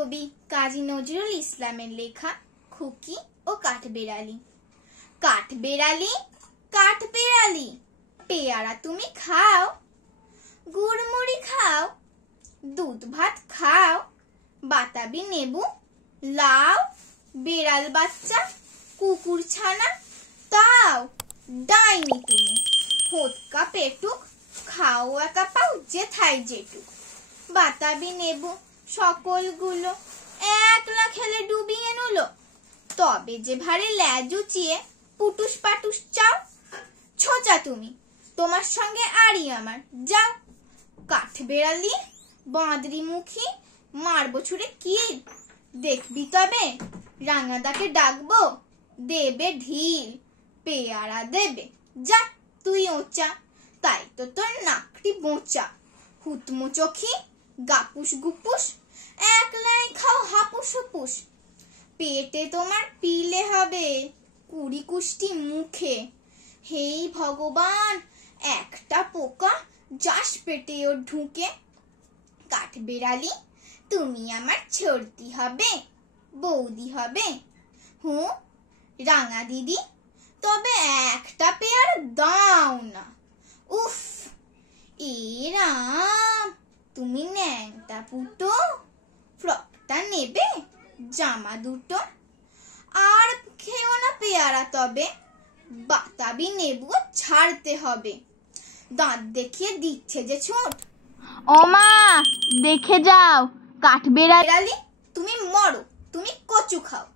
কবি কাজী নজরুল ইসলামের লেখা খুকি ও কাঠবেড়ালি। কাঠবেড়ালি কাঠবেড়ালি, পেয়ারা তুমি খাও, গুড়মুড়ি খাও, দুধ ভাত খাও, বাতাবি নেবু, লাউ, বেড়াল বাচ্চা, কুকুর ছানা তাও, ডাইনি তুমি, হোতকা পেটুক, খাও একা পাও যেথায় যেটুক। বাতাবি নেবু সকলগুলো একলা খেলে ডুবিয়ে নুলো, তবে যে ভারে ল্যাজ উচিয়ে পুটুস পাটুস চাও। ছোচা তুমি, তোমার সঙ্গে আরই আমার, যাও। কাঠবেড়ালি বাঁদরি মুখী, মারবো ছুড়ে কিল, দেখবি তবে রাঙাদাকে ডাকবো, দেবে ঢিল, পেয়ারা দেবে, যা তুই ওচা, তাই তো তোর নাকটি বোঁচা। হুতমো চোখি গাপুস গুপুস, একলাই খাও হাপুস হুপুস, পেটে তোমার পিলে হবে কুড়ি কুষ্টি মুখে। হেই ভগবান, একটা পোকা যাস পেটে ওর ঢুকে। কাঠবেড়ালি তুমি আমার ছর্দি হবে, বৌদি হবে। হুঁ রাঙা দিদি, তবে একটা পেয়ার দাও না। উফ এ রাম, তুমি ন্যাংটা পুটো, ফ্রকটা নেবে, জামা দুটো, আর খেও না পেয়ারা তবে, বাতাবি নেবু ছাড়তে হবে। দাঁত দেখিয়ে দিচ্ছে যে ছোট। ও মা, দেখে যাও, কাঠবেড়ালি তুমি মরো, তুমি কচু খাও।